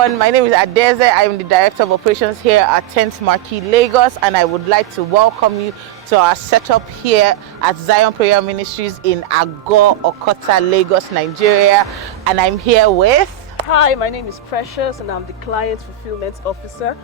everyone. My name is Adeze. I am the Director of Operations here at Tent Marquee, Lagos, and I would like to welcome you to our setup here at Zion Prayer Ministries in Agor, Okota, Lagos, Nigeria. And I'm here with... Hi, my name is Precious, and I'm the Client Fulfillment Officer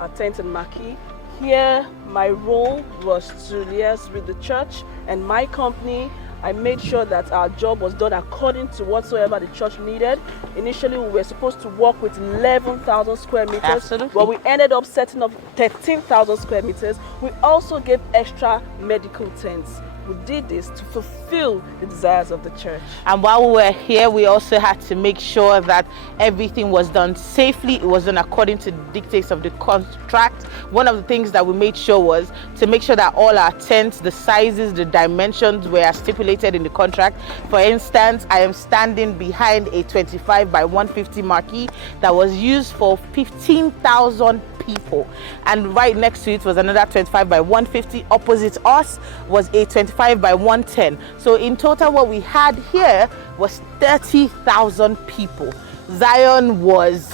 at Tent and Marquee. Here, my role was to liaise with the church and my company. I made sure that our job was done according to whatsoever the church needed. Initially, we were supposed to work with 11,000 square meters. Absolutely. But we ended up setting up 13,000 square meters. We also gave extra medical tents. We did this to fulfill the desires of the church. And while we were here, we also had to make sure that everything was done safely. It was done according to the dictates of the contract. One of the things that we made sure was to make sure that all our tents, the sizes, the dimensions were stipulated in the contract. For instance, I am standing behind a 25 by 150 marquee that was used for 15,000 people, and right next to it was another 25 by 150. Opposite us was a 25 by 110. So in total, what we had here was 30,000 people. Zion was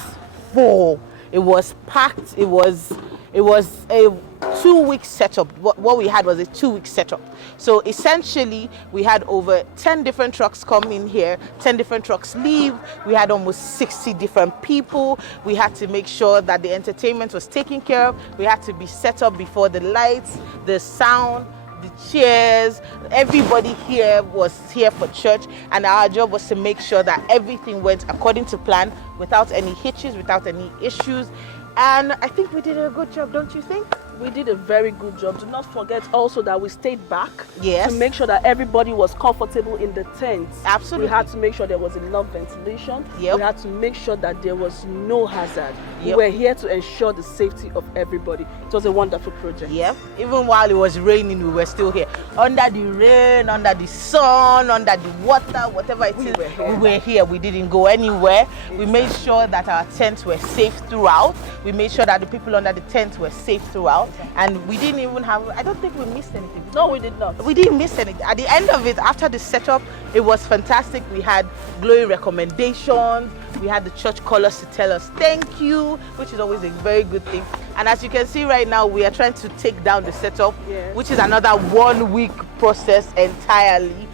full. It was packed. It was a 2-week setup. What we had was a 2-week setup. So essentially, we had over 10 different trucks come in here, 10 different trucks leave. We had almost 60 different people. We had to make sure that the entertainment was taken care of. We had to be set up before the lights, the sound, the chairs. Everybody here was here for church, and our job was to make sure that everything went according to plan, without any hitches, without any issues. And I think we did a good job, don't you think? We did a very good job. Do not forget also that we stayed back to make sure that everybody was comfortable in the tents. Absolutely. We had to make sure there was enough ventilation. We had to make sure that there was no hazard. We were here to ensure the safety of everybody. It was a wonderful project. Even while it was raining, we were still here. Under the rain, under the sun, under the water, whatever it is, we were here. We didn't go anywhere. Exactly. We made sure that our tents were safe throughout. We made sure that the people under the tent were safe throughout. And we didn't even have, I don't think we missed anything. No, we did not. We didn't miss anything. At the end of it, after the setup, it was fantastic. We had glowing recommendations. We had the church call us to tell us thank you, which is always a very good thing. And as you can see right now, we are trying to take down the setup, which is another 1-week process entirely.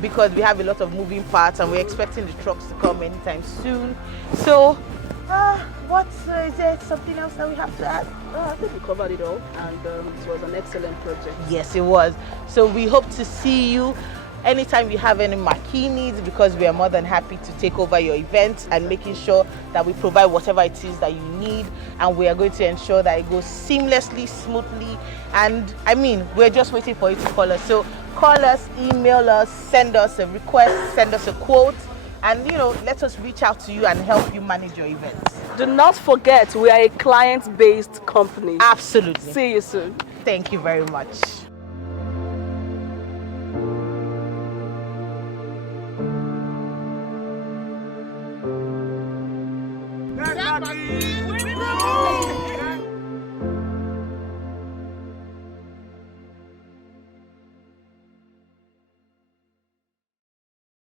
Because we have a lot of moving parts and we're expecting the trucks to come anytime soon. So, is there something else that we have to add? I think we covered it all, and it was an excellent project. Yes, it was. So we hope to see you anytime you have any marquee needs, because we are more than happy to take over your events and making sure that we provide whatever it is that you need, and we are going to ensure that it goes seamlessly, smoothly. And I mean, we're just waiting for you to call us. So call us, email us, send us a request, send us a quote, and let us reach out to you and help you manage your events. Do not forget, we are a client-based company. Absolutely. See you soon. Thank you very much. Marquee.